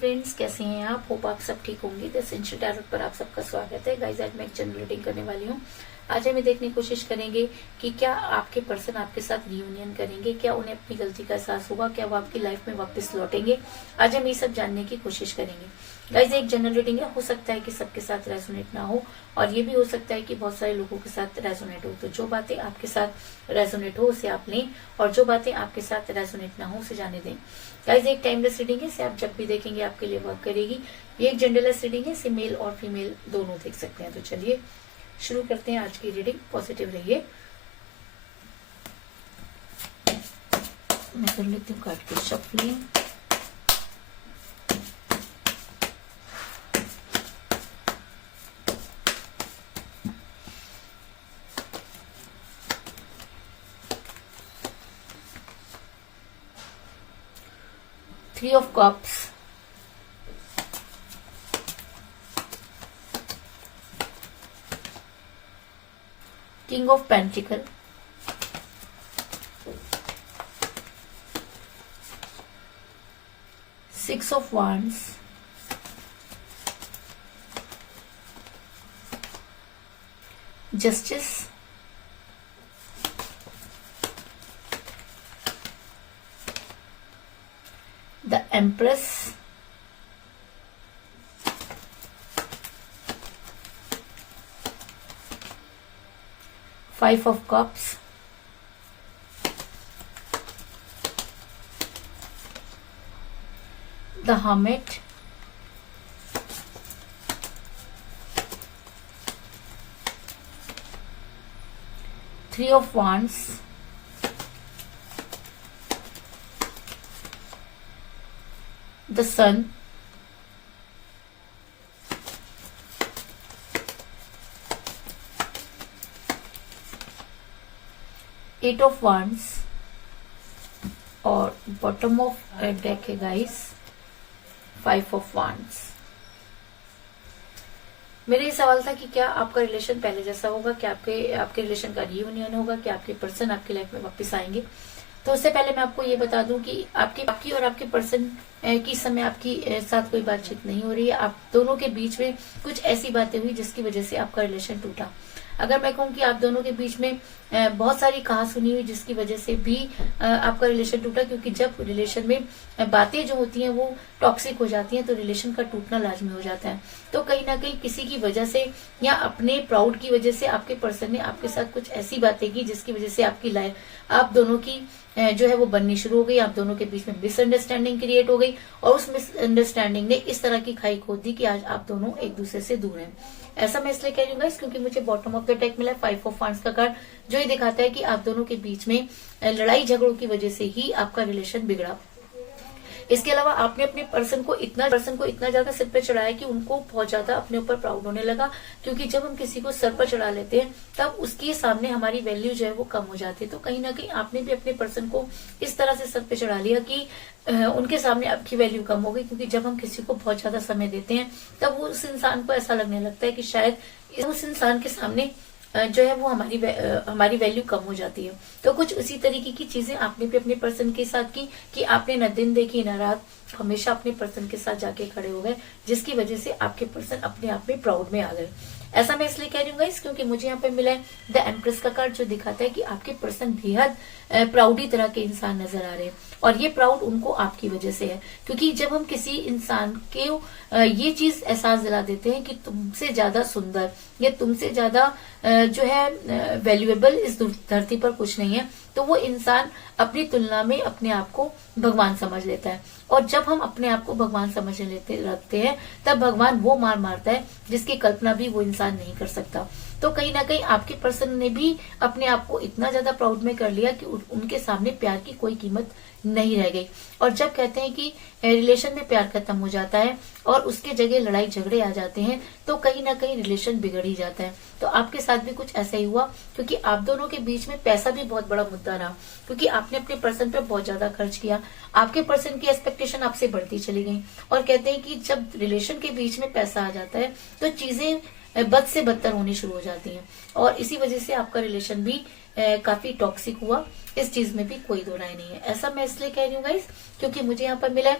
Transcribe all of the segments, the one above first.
Friends, कैसे हैं आप? होप आप सब ठीक होंगे। द सेंचुरी टैरोट पर आप सबका स्वागत है। गाइस, आज मैं एक जनरल रीडिंग करने वाली हूँ। आज हम ये देखने की कोशिश करेंगे कि क्या आपके पर्सन आपके साथ रियूनियन करेंगे, क्या उन्हें अपनी गलती का एहसास होगा, क्या वो आपकी लाइफ में वापस लौटेंगे। आज हम ये सब जानने की कोशिश करेंगे। गाइस, एक जनरल रीडिंग है, हो सकता है कि सबके साथ रेजोनेट ना हो, और ये भी हो सकता है कि बहुत सारे लोगों के साथ रेजोनेट हो। तो जो बातें आपके साथ रेजोनेट हो उसे आप लें, और जो बातें आपके साथ रेजोनेट ना हो उसे जाने दें। गाइस, एक टाइमलेस रीडिंग है, इसे आप जब भी देखेंगे आपके लिए वर्क करेगी। ये एक जेंडरलेस रीडिंग है, इसे मेल और फीमेल दोनों देख सकते हैं। तो चलिए शुरू करते हैं आज की रीडिंग। पॉजिटिव रहिए। मैं कर लेती हूँ कार्ड की shuffling. Three of Cups, King of Pentacles, Six of Wands, Justice, the Empress, Five of Cups, the Hermit, Three of Wands, the Sun, Eight of Wands, और बॉटम ऑफ डेक है guys five of wands. मेरा ये सवाल था कि क्या आपका relation पहले जैसा होगा, क्या आपके रिलेशन का रियूनियन होगा, क्या आपके पर्सन आपकी लाइफ में वापस आएंगे। तो उससे पहले मैं आपको ये बता दूं कि आपकी और आपके पर्सन की समय आपकी साथ कोई बातचीत नहीं हो रही है। आप दोनों के बीच में कुछ ऐसी बातें हुई जिसकी वजह से आपका रिलेशन टूटा। अगर मैं कहूँ कि आप दोनों के बीच में बहुत सारी कहा सुनी हुई जिसकी वजह से भी आपका रिलेशन टूटा, क्योंकि जब रिलेशन में बातें जो होती हैं वो टॉक्सिक हो जाती हैं तो रिलेशन का टूटना लाजमी हो जाता है। तो कहीं ना कहीं किसी की वजह से या अपने प्राउड की वजह से आपके पर्सन ने आपके साथ कुछ ऐसी बातें की जिसकी वजह से आपकी लाइफ आप दोनों की जो है वो बननी शुरू हो गई। आप दोनों के बीच में मिसअंडरस्टैंडिंग क्रिएट हो गई, और उस मिसअंडरस्टैंडिंग ने इस तरह की खाई खोद दी कि आज आप दोनों एक दूसरे से दूर हैं। ऐसा मैं इसलिए कह रही हूँ गाइस क्योंकि मुझे बॉटम ऑफ द डेक मिला है फाइव ऑफ वांड्स का कार्ड, जो ये दिखाता है कि आप दोनों के बीच में लड़ाई झगड़ों की वजह से ही आपका रिलेशन बिगड़ा। इसके अलावा आपने अपने पर्सन को इतना ज्यादा सिर पे चढ़ाया कि उनको बहुत ज्यादा अपने ऊपर प्राउड होने लगा, क्योंकि जब हम किसी को सर पर चढ़ा लेते हैं तब उसके सामने हमारी वैल्यू जो है वो कम हो जाती है। तो कहीं ना कहीं आपने भी अपने पर्सन को इस तरह से सर पे चढ़ा लिया कि उनके सामने आपकी वैल्यू कम हो गई, क्योंकि जब हम किसी को बहुत ज्यादा समय देते हैं तब वो उस इंसान को ऐसा लगने लगता है कि शायद उस इंसान के सामने जो है वो हमारी वैल्यू कम हो जाती है। तो कुछ उसी तरीके की चीजें आपने भी अपने पर्सन के साथ की कि आपने न दिन देखी न रात हमेशा अपने पर्सन के साथ जाके खड़े हो गए, जिसकी वजह से आपके पर्सन अपने आप में प्राउड में आ गए। ऐसा मैं इसलिए कह रही हूँ गाइस क्योंकि मुझे यहाँ पे मिला है द एम्प्रेस का कार्ड, जो दिखाता है कि आपके पर्सन बेहद प्राउडी तरह के इंसान नजर आ रहे हैं, और ये प्राउड उनको आपकी वजह से है। क्योंकि जब हम किसी इंसान के ये चीज एहसास दिला देते हैं कि तुमसे ज्यादा सुंदर या तुमसे ज्यादा जो है वैल्यूएबल इस धरती पर कुछ नहीं है, तो वो इंसान अपनी तुलना में अपने आप को भगवान समझ लेता है। और जब हम अपने आप को भगवान समझने लगते हैं तब भगवान वो मार मारता है जिसकी कल्पना भी वो इंसान नहीं कर सकता। तो कहीं ना कहीं आपके पर्सन ने भी अपने आप को इतना ज्यादा प्राउड में कर लिया कि उनके सामने प्यार की कोई कीमत नहीं रह गई। और जब कहते हैं कि रिलेशन में प्यार खत्म हो जाता है और उसके जगह लड़ाई झगड़े आ जाते हैं, तो कहीं ना कहीं रिलेशन बिगड़ ही जाता है। तो आपके साथ भी कुछ ऐसा ही हुआ, क्योंकि आप दोनों के बीच में पैसा भी बहुत बड़ा मुद्दा रहा, क्योंकि आपने अपने पर्सन पे बहुत ज्यादा खर्च किया। आपके पर्सन की एक्सपेक्टेशन आपसे बढ़ती चली गई, और कहते हैं कि जब रिलेशन के बीच में पैसा आ जाता है तो चीजें बद से बदतर होनी शुरू हो जाती हैं, और इसी वजह से आपका रिलेशन भी काफी टॉक्सिक हुआ। इस चीज में भी कोई दो राय नहीं है। ऐसा मैं इसलिए कह रही हूँ गाइस क्योंकि मुझे यहाँ पर मिला है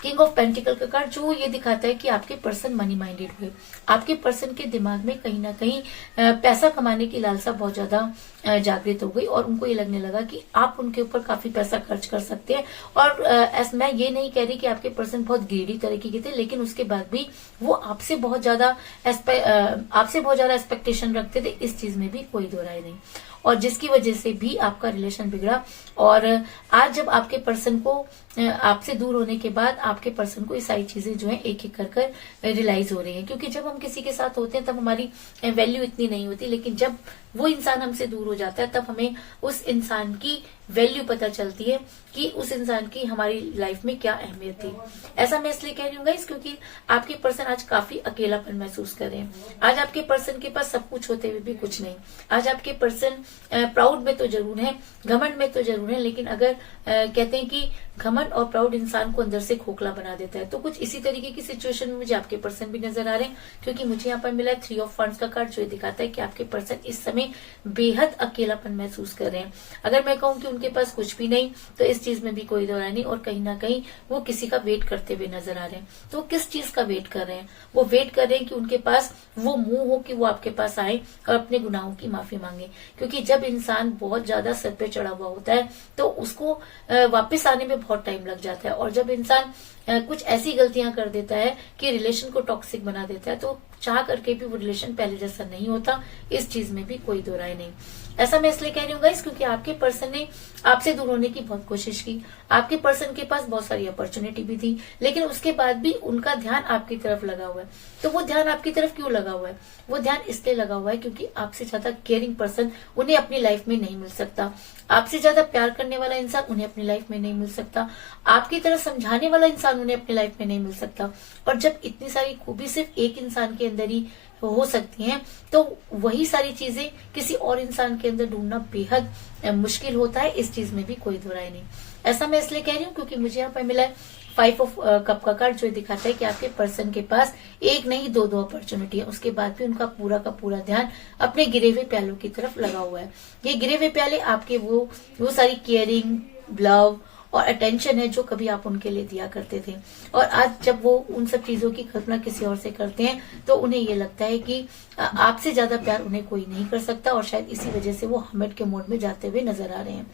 किंग ऑफ पेंटिकल का कार्ड जो ये दिखाता है कि आपके पर्सन मनी माइंडेड हुए, आपके पर्सन के दिमाग में कहीं ना कहीं पैसा कमाने की लालसा बहुत ज्यादा जागृत हो गई और उनको ये लगने लगा कि आप उनके ऊपर काफी पैसा खर्च कर सकते हैं। और मैं ये नहीं कह रही कि आपके पर्सन बहुत ग्रीडी तरीके के थे, लेकिन उसके बाद भी वो आपसे बहुत ज्यादा एक्सपेक्टेशन रखते थे, इस चीज में भी कोई दो राय नहीं। और जिसकी वजह से भी आपका रिलेशन बिगड़ा। और आज जब आपके पर्सन को आपसे दूर होने के बाद आपके पर्सन को ये सारी चीजें जो है एक एक कर रियलाइज हो रही है, क्योंकि जब हम किसी के साथ होते हैं तब हमारी वैल्यू इतनी नहीं होती, लेकिन जब वो इंसान हमसे दूर हो जाता है तब हमें उस इंसान की वैल्यू पता चलती है कि उस इंसान की हमारी लाइफ में क्या अहमियत थी। ऐसा मैं इसलिए कह रही हूँ गाइस क्योंकि आपके पर्सन आज काफी अकेलापन महसूस कर रहे हैं। आज आपके पर्सन के पास सब कुछ होते हुए भी कुछ नहीं। आज आपके पर्सन प्राउड में तो जरूर है, घमंड में तो जरूर है, लेकिन अगर कहते हैं कि घमंड और प्राउड इंसान को अंदर से खोखला बना देता है, तो कुछ इसी तरीके की सिचुएशन में मुझे आपके पर्सन भी नजर आ रहे हैं। क्योंकि मुझे यहाँ पर मिला है 3 ऑफ फंड्स का कार्ड जो ये दिखाता है कि आपके पर्सन इस समय बेहद अकेलापन महसूस कर रहे हैं। अगर मैं कहूँ कि उनके पास कुछ भी नहीं तो इस चीज में भी कोई दो राय नहीं, और कहीं ना कहीं वो किसी का वेट करते हुए नजर आ रहे हैं। तो किस चीज का वेट कर रहे हैं? वो वेट कर रहे हैं कि उनके पास वो मुंह हो कि वो आपके पास आए और अपने गुनाहों की माफी मांगे। क्योंकि जब इंसान बहुत ज्यादा सर पे चढ़ा हुआ होता है तो उसको वापस आने में बहुत टाइम लग जाता है, और जब इंसान कुछ ऐसी गलतियां कर देता है कि रिलेशन को टॉक्सिक बना देता है तो चाह करके भी वो रिलेशन पहले जैसा नहीं होता। इस चीज में भी कोई दो राय नहीं। ऐसा मैं इसलिए कह रही हूँ गाइस क्योंकि आपके पर्सन ने आपसे दूर होने की बहुत कोशिश की। आपके पर्सन के पास बहुत सारी अपॉर्चुनिटी भी थी, लेकिन उसके बाद भी उनका ध्यान आपकी तरफ लगा हुआ है। तो वो ध्यान आपकी तरफ क्यों लगा हुआ है? वो ध्यान इसलिए लगा हुआ है क्योंकि आपसे ज्यादा केयरिंग पर्सन उन्हें अपनी लाइफ में नहीं मिल सकता। आपसे ज्यादा प्यार करने वाला इंसान उन्हें अपनी लाइफ में नहीं मिल सकता। आपकी तरह समझाने वाला इंसान उन्हें अपनी लाइफ में नहीं मिल सकता। और जब इतनी सारी खूबी सिर्फ एक इंसान के अंदर ही हो सकती हैं तो वही सारी चीजें किसी और इंसान के अंदर ढूंढना बेहद मुश्किल होता है। इस चीज में भी कोई दो राय नहीं। ऐसा मैं इसलिए कह रही हूँ क्योंकि मुझे यहाँ पर मिला है 5 ऑफ कप का कार्ड जो दिखाता है कि आपके पर्सन के पास एक नहीं दो अपॉर्चुनिटी है, उसके बाद भी उनका पूरा का पूरा ध्यान अपने गिरे हुए प्यालों की तरफ लगा हुआ है। ये गिरे हुए प्याले आपके वो सारी केयरिंग, लव और अटेंशन है जो कभी आप उनके लिए दिया करते थे। और आज जब वो उन सब चीजों की कल्पना किसी और से करते हैं तो उन्हें ये लगता है कि आपसे ज्यादा प्यार उन्हें कोई नहीं कर सकता, और शायद इसी वजह से वो हर्मिट के मोड में जाते हुए नजर आ रहे हैं।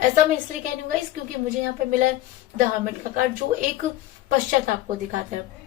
ऐसा मैं इसलिए कह दूंगा इस क्योंकि मुझे यहाँ पे मिला है द हर्मिट का कार्ड जो एक पश्चाताप को दिखाता है,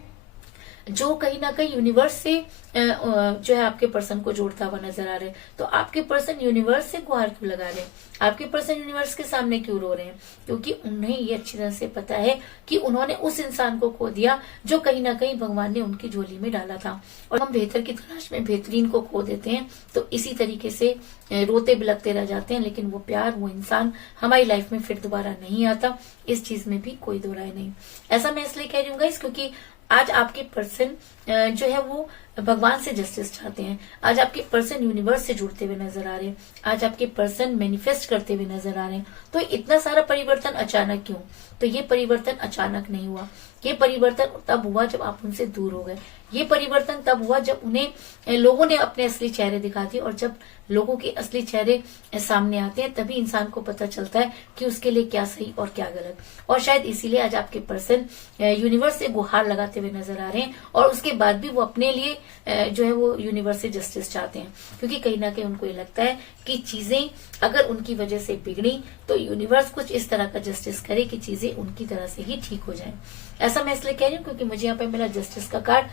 जो कहीं ना कहीं यूनिवर्स से जो है आपके पर्सन को जोड़ता हुआ नजर आ रहे हैं। तो आपके पर्सन यूनिवर्स से गुहार क्यों लगा रहे हैं? आपके पर्सन यूनिवर्स के सामने क्यों रो रहे हैं? क्योंकि उन्हें ये अच्छी तरह से पता है कि उन्होंने उस इंसान को खो दिया जो कहीं ना कहीं भगवान ने उनकी झोली में डाला था। और हम बेहतर की तलाश में बेहतरीन को खो देते हैं तो इसी तरीके से रोते बिलखते रह जाते हैं, लेकिन वो प्यार, वो इंसान हमारी लाइफ में फिर दोबारा नहीं आता। इस चीज में भी कोई दो राय नहीं। ऐसा मैं इसलिए कह रही हूँ क्योंकि आज आपके पर्सन जो है वो भगवान से जस्टिस चाहते हैं। आज आपके पर्सन यूनिवर्स से जुड़ते हुए नजर आ रहे हैं। आज आपके पर्सन मैनिफेस्ट करते हुए नजर आ रहे हैं। तो इतना सारा परिवर्तन अचानक क्यों? तो ये परिवर्तन अचानक नहीं हुआ। ये परिवर्तन तब हुआ जब आप उनसे दूर हो गए। ये परिवर्तन तब हुआ जब उन्हें लोगों ने अपने असली चेहरे दिखा दिए, और जब लोगों के असली चेहरे सामने आते हैं तभी इंसान को पता चलता है कि उसके लिए क्या सही और क्या गलत। और शायद इसीलिए आज आपके पर्सन यूनिवर्स से गुहार लगाते हुए नजर आ रहे हैं, और उसके बाद भी वो अपने लिए जो है वो यूनिवर्स से जस्टिस चाहते हैं। क्योंकि कहीं ना कहीं उनको ये लगता है कि चीजें अगर उनकी वजह से बिगड़ी तो यूनिवर्स कुछ इस तरह का जस्टिस करे कि चीजें उनकी तरह से ही ठीक हो जाएं। ऐसा मैं इसलिए कह रही हूँ क्योंकि मुझे यहाँ पे मेरा जस्टिस का कार्ड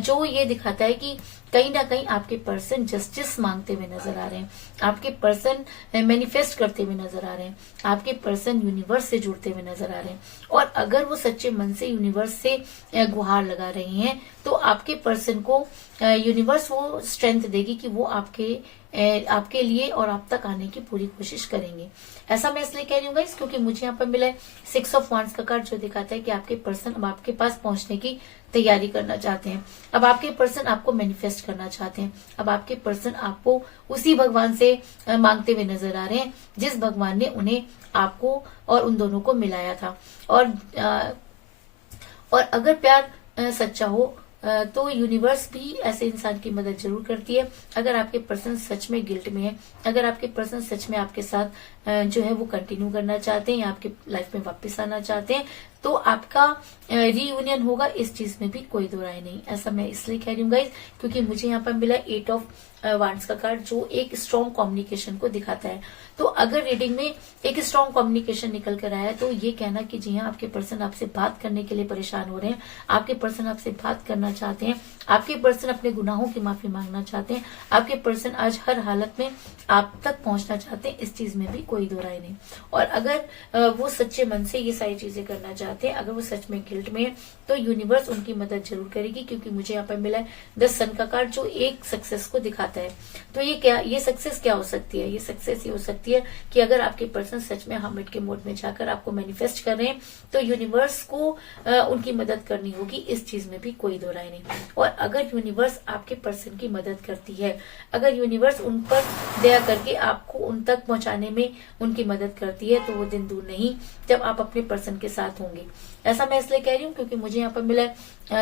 जो ये दिखाता है कि कहीं ना कहीं आपके पर्सन जस्टिस मांगते हुए नजर आ रहे हैं। आपके पर्सन मैनिफेस्ट करते हुए नजर आ रहे हैं। आपके पर्सन यूनिवर्स से जुड़ते हुए नजर आ रहे हैं। और अगर वो सच्चे मन से यूनिवर्स से गुहार लगा रहे हैं तो आपके पर्सन को यूनिवर्स वो स्ट्रेंथ देगी कि वो आपके लिए और आप तक आने की पूरी कोशिश करेंगे। ऐसा मैं इसलिए कह रही हूँ क्योंकि मुझे यहाँ पर मिला है 6 ऑफ वांड्स का कार्ड जो दिखाता है कि आपके पर्सन अब आपके पास पहुंचने की तैयारी करना चाहते हैं। अब आपके पर्सन आपको मैनिफेस्ट करना चाहते हैं। अब आपके पर्सन आपको उसी भगवान से मांगते हुए नजर आ रहे हैं जिस भगवान ने उन्हें आपको और उन दोनों को मिलाया था। और अगर प्यार सच्चा हो तो यूनिवर्स भी ऐसे इंसान की मदद जरूर करती है। अगर आपके पर्सन सच में गिल्ट में है, अगर आपके पर्सन सच में आपके साथ जो है वो कंटिन्यू करना चाहते हैं या आपके लाइफ में वापस आना चाहते हैं, तो आपका रीयूनियन होगा, इस चीज में भी कोई दो राय नहीं। ऐसा मैं इसलिए कह रही हूँ गाइज क्योंकि मुझे यहाँ पर मिला 8 ऑफ वांड्स का कार्ड जो एक स्ट्रॉन्ग कम्युनिकेशन को दिखाता है। तो अगर रीडिंग में एक स्ट्रॉन्ग कम्युनिकेशन निकल कर आया है तो ये कहना कि जी हाँ, आपके पर्सन आपसे बात करने के लिए परेशान हो रहे हैं, आपके पर्सन आपसे बात करना चाहते हैं, आपके पर्सन अपने गुनाहों की माफी मांगना चाहते हैं, आपके पर्सन आज हर हालत में आप तक पहुंचना चाहते हैं, इस चीज में भी कोई दो राय नहीं। और अगर वो सच्चे मन से ये सारी चीजें करना चाहते हैं, अगर वो सच में गिल्ट में है, तो यूनिवर्स उनकी मदद जरूर करेगी क्योंकि मुझे यहाँ पर मिला है 10 सन का कार्ड जो एक सक्सेस को दिखाता है। तो ये सक्सेस क्या हो सकती है? ये सक्सेस ये हो सकती है कि अगर आपके पर्सन सच में हर्मिट के मोड में जाकर आपको मैनिफेस्ट कर रहे हैं तो यूनिवर्स को उनकी मदद करनी होगी, इस चीज में भी कोई दो राय नहीं। और अगर यूनिवर्स आपके पर्सन की मदद करती है, अगर यूनिवर्स उन पर दया करके आपको उन तक पहुंचाने में उनकी मदद करती है, तो वो दिन दूर नहीं जब आप अपने पर्सन के साथ होंगे। ऐसा मैं इसलिए कह रही हूँ क्योंकि मुझे यहाँ पर मिला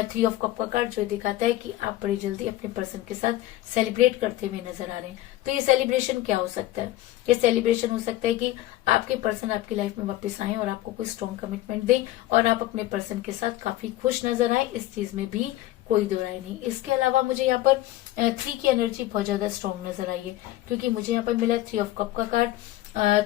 3 ऑफ कप का कार्ड जो दिखाता है कि आप बड़ी जल्दी अपने पर्सन के साथ सेलिब्रेट करते हुए नजर आ रहे हैं। तो ये सेलिब्रेशन क्या हो सकता है? ये सेलिब्रेशन हो सकता है कि आपके पर्सन आपकी लाइफ में वापस आए और आपको कोई स्ट्रॉन्ग कमिटमेंट दें और आप अपने पर्सन के साथ काफी खुश नजर आए, इस चीज में भी कोई दो राय नहीं। इसके अलावा मुझे यहाँ पर 3 की एनर्जी बहुत ज्यादा स्ट्रॉन्ग नजर आई है क्योंकि मुझे यहाँ पर मिला 3 ऑफ कप का कार्ड,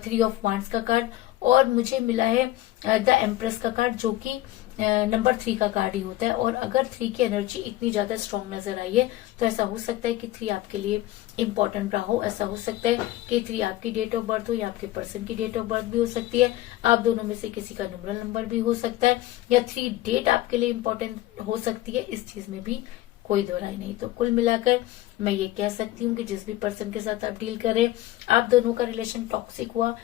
3 ऑफ वांड्स का कार्ड और मुझे मिला है द एम्प्रेस का कार्ड जो कि नंबर 3 का कार्ड ही होता है। और अगर 3 की एनर्जी इतनी ज्यादा स्ट्रॉन्ग नजर आई है तो ऐसा हो सकता है कि 3 आपके लिए इम्पोर्टेंट रहा हो। ऐसा हो सकता है कि 3 आपकी डेट ऑफ बर्थ हो या आपके पर्सन की डेट ऑफ बर्थ भी हो सकती है, आप दोनों में से किसी का न्यूमरल नंबर भी हो सकता है, या 3 डेट आपके लिए इम्पोर्टेंट हो सकती है, इस चीज में भी कोई दो राय नहीं। तो कुल मिलाकर मैं ये कह सकती हूँ कि जिस भी पर्सन के साथ आप डील करें, आप दोनों का रिलेशन टॉक्सिक हुआ,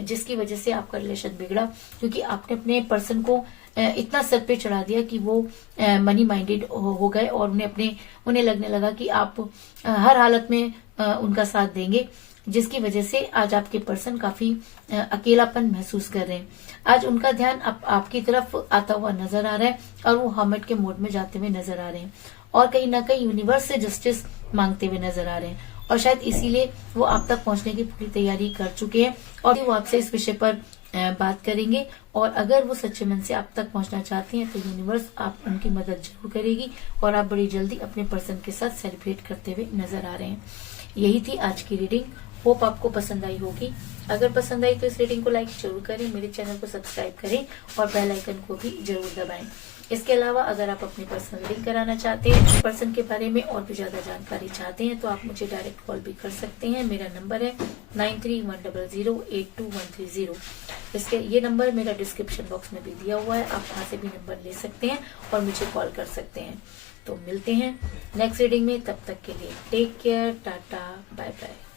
जिसकी वजह से आपका रिलेशन बिगड़ा क्योंकि आपने अपने पर्सन को इतना सर पे चढ़ा दिया कि वो मनी माइंडेड हो गए और उन्हें लगने लगा कि आप हर हालत में उनका साथ देंगे, जिसकी वजह से आज आपके पर्सन काफी अकेलापन महसूस कर रहे हैं। आज उनका ध्यान आपकी तरफ आता हुआ नजर आ रहा है और वो हर्मिट के मोड में जाते हुए नजर आ रहे हैं और कहीं ना कहीं यूनिवर्स से जस्टिस मांगते हुए नजर आ रहे हैं और शायद इसीलिए वो आप तक पहुंचने की पूरी तैयारी कर चुके हैं और वो आपसे इस विषय पर बात करेंगे। और अगर वो सच्चे मन से आप तक पहुंचना चाहते हैं तो यूनिवर्स आप उनकी मदद जरूर करेगी और आप बड़ी जल्दी अपने पर्सन के साथ सेलिब्रेट करते हुए नजर आ रहे हैं। यही थी आज की रीडिंग, होप आपको पसंद आई होगी। अगर पसंद आई तो इस रीडिंग को लाइक जरूर करें, मेरे चैनल को सब्सक्राइब करें और बेल आइकन को भी जरूर दबाएं। इसके अलावा अगर आप अपनी पर्सनल रीडिंग कराना चाहते हैं, पर्सन के बारे में और भी ज्यादा जानकारी चाहते हैं तो आप मुझे डायरेक्ट कॉल भी कर सकते हैं। मेरा नंबर है 9310082130। इसके ये नंबर मेरा डिस्क्रिप्शन बॉक्स में भी दिया हुआ है, आप वहां से भी नंबर ले सकते हैं और मुझे कॉल कर सकते हैं। तो मिलते हैं नेक्स्ट रीडिंग में, तब तक के लिए take care, tata, bye bye.